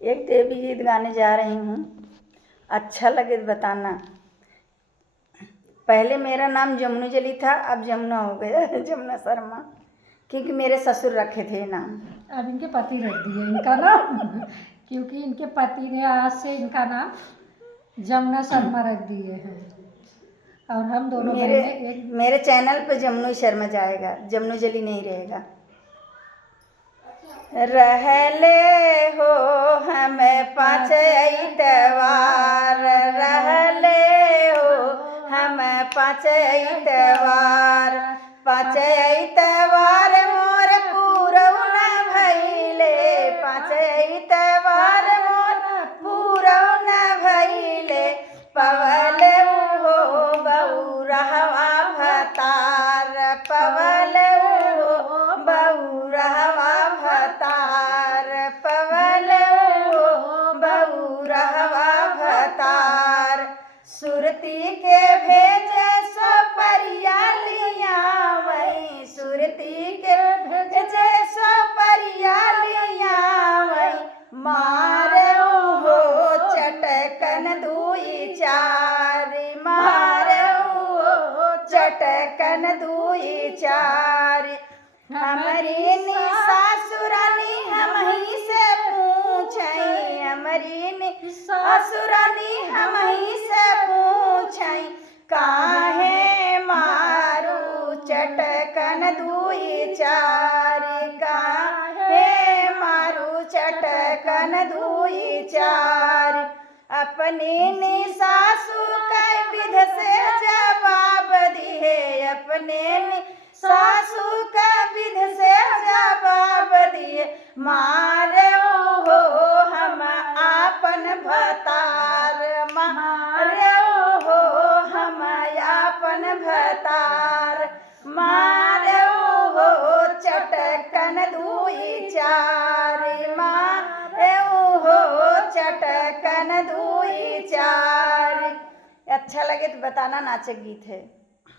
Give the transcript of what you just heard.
एक देवी गीत गाने जा रही हूँ, अच्छा लगे तो बताना। पहले मेरा नाम जमुनुजली था, अब जमुना हो गया जमुना शर्मा, क्योंकि मेरे ससुर रखे थे नाम। अब इनके पति रख दिए इनका नाम क्योंकि इनके पति ने आज से इनका नाम जमुना शर्मा रख दिए हैं। और हम दोनों मेरे चैनल पे जमुनु शर्मा जाएगा, जमुनुजली नहीं रहेगा। रहले हो हमें 5 इतवार, रहले हो हमें 5 इतवार, 5 इतवार मोर पूरौन भइले, 5 इतवार मोर पूरौन भइले, पवल हो बउरहवा भतार, पवल हो बउरहवा भतार, पवल हो बउरहवा भतार। सुरती के भेजे सो परिया लिया वही, सुरती के भेजे सो परिया लिया वही, मारे हो चटकन दुई चार, मारे हो चटकन दुई चार। हमारी नी सासुरानी हम ही से पूछई, हमारी नी सासुरानी हम ही से पूछई, काहे मारू चटकन दुई चार, काहे मारू चटकन दुई चार। अपने ने सासू के विध से जवाब दिए, अपने ने सासू का विध से जवाब दिए, मारे हो हम आपन भतार, मारे हो हम आपन भतार, मारे हो चटकन दुई चार, मारे हो चटकन दुई चार। अच्छा लगे तो बताना, नाचक गीत है।